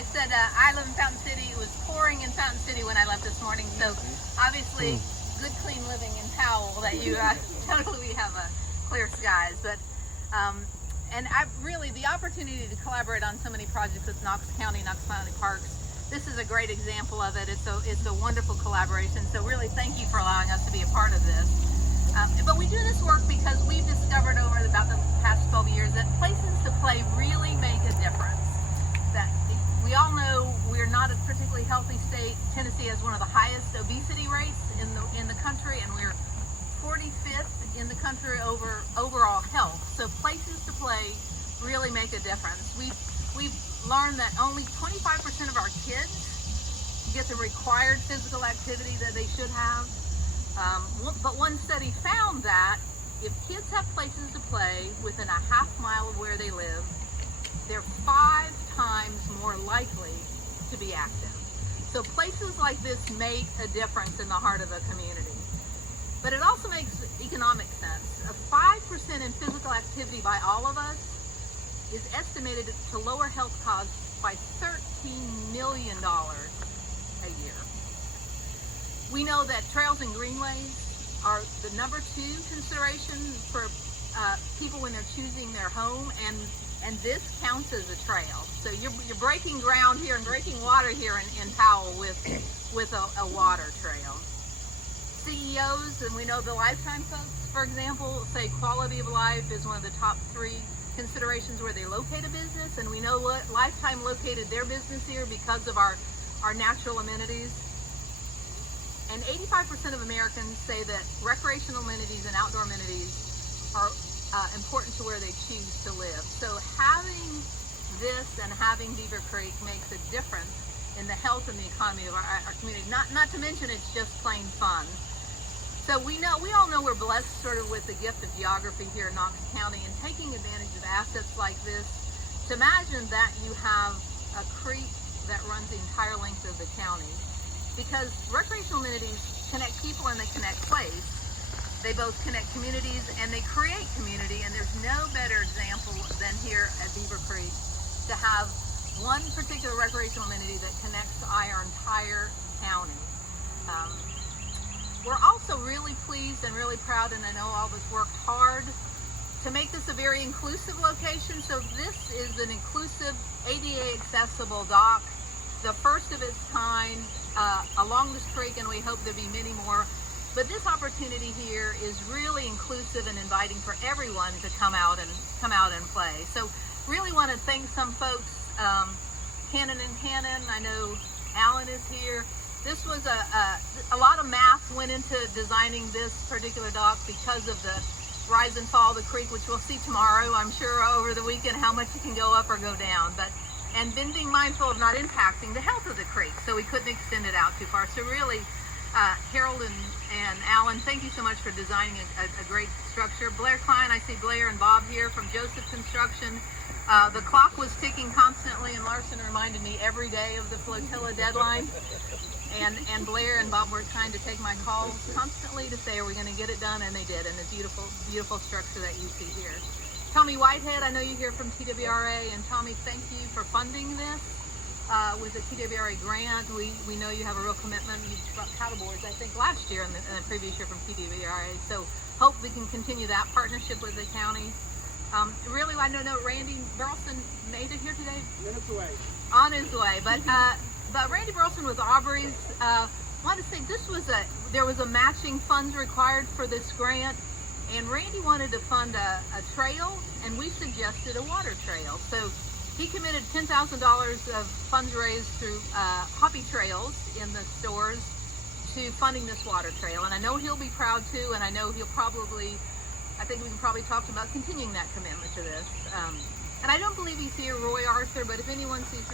I said I live in Fountain City. It was pouring in Fountain City when I left this morning, so obviously good clean living in Powell that you totally have clear skies. But and I really, the opportunity to collaborate on so many projects with Knox County Parks, this is a great example of it. It's a wonderful collaboration. So really thank you for allowing us to be a part of this. But we do this work because we've discovered over about the past 12 years that places to play really make a difference. That we all know we're not a particularly healthy state. Tennessee has one of the highest obesity rates in the country, and we're 45th in the country over overall health. So places to play really make a difference. We've learned that only 25% of our kids get the required physical activity that they should have. But one study found that if kids have places to play within a half mile of where they live, they're 5 times more likely to be active. So places like this make a difference in the heart of a community. But it also makes economic sense. A 5% in physical activity by all of us is estimated to lower health costs by $13 million a year. We know that trails and greenways are the #2 consideration for people when they're choosing their home, and this counts as a trail. So you're breaking ground here and breaking water here in Powell with a water trail. CEOs, and we know the Lifetime folks, for example, say quality of life is one of the top 3 considerations where they locate a business, and we know Lifetime located their business here because of our natural amenities. And 85% of Americans say that recreational amenities and outdoor amenities are important to where they choose to live. So having this and having Beaver Creek makes a difference in the health and the economy of our community. Not to mention it's just plain fun. So we all know we're blessed sort of with the gift of geography here in Knox County, and taking advantage of assets like this. To imagine that you have a creek that runs the entire length of the county, because recreational amenities connect people and they connect place. They both connect communities and they create community, and there's no better example than here at Beaver Creek to have one particular recreational amenity that connects our entire county. We're also really pleased and really proud, and I know all of us worked hard to make this a very inclusive location. So this is an inclusive, ADA accessible dock, the first of its kind along this creek, and we hope there'll be many more. But this opportunity here is really inclusive and inviting for everyone to come out and play. So really want to thank some folks, Cannon and Cannon. I know Alan is here. This was a lot of math went into designing this particular dock because of the rise and fall of the creek, which we'll see tomorrow, I'm sure, over the weekend, how much it can go up or go down. And then being mindful of not impacting the health of the creek, so we couldn't extend it out too far. So really, Harold and Alan, thank you so much for designing a great structure. Blair Klein, I see Blair and Bob here from Joseph Construction. The clock was ticking constantly, and Larson reminded me every day of the flotilla deadline. And Blair and Bob were trying to take my calls constantly to say, are we going to get it done? And they did, and a beautiful, beautiful structure that you see here. Tommy Whitehead, I know you hear from TWRA, and Tommy, thank you for funding this with the TWRA grant. We know you have a real commitment. You brought paddleboards, I think, last year and the previous year from TWRA. So hope we can continue that partnership with the county. Really, I know Randy Burleson made it here today. Minutes away. On his way, but Randy Burleson with Aubrey's wanted to say there was a matching funds required for this grant. And Randy wanted to fund a trail, and we suggested a water trail. So he committed $10,000 of funds raised through Hoppy Trails in the stores to funding this water trail. And I know he'll be proud too, and I know I think we can probably talk about continuing that commitment to this. And I don't believe he's here, Roy Arthur, but if anyone sees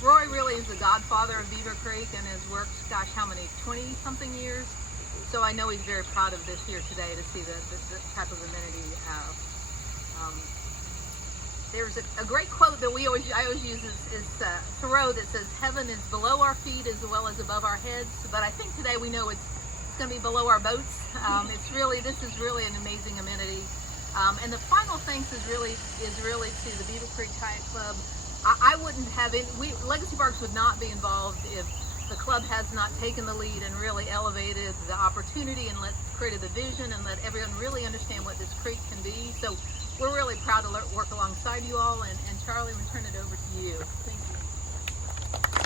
Roy really is the godfather of Beaver Creek and has worked, gosh, how many, 20-something years? So I know he's very proud of this here today to see the type of amenity you have. There's a great quote that I always use is Thoreau that says, "Heaven is below our feet as well as above our heads." But I think today we know it's going to be below our boats. This is really an amazing amenity. And the final thanks is really to the Beaver Creek Kayak Club. I wouldn't have it. Legacy Parks would not be involved if the club has not taken the lead and really elevated the opportunity and created the vision and let everyone really understand what this creek can be. So we're really proud to work alongside you all. And Charlie, I'm going to turn it over to you. Thank you.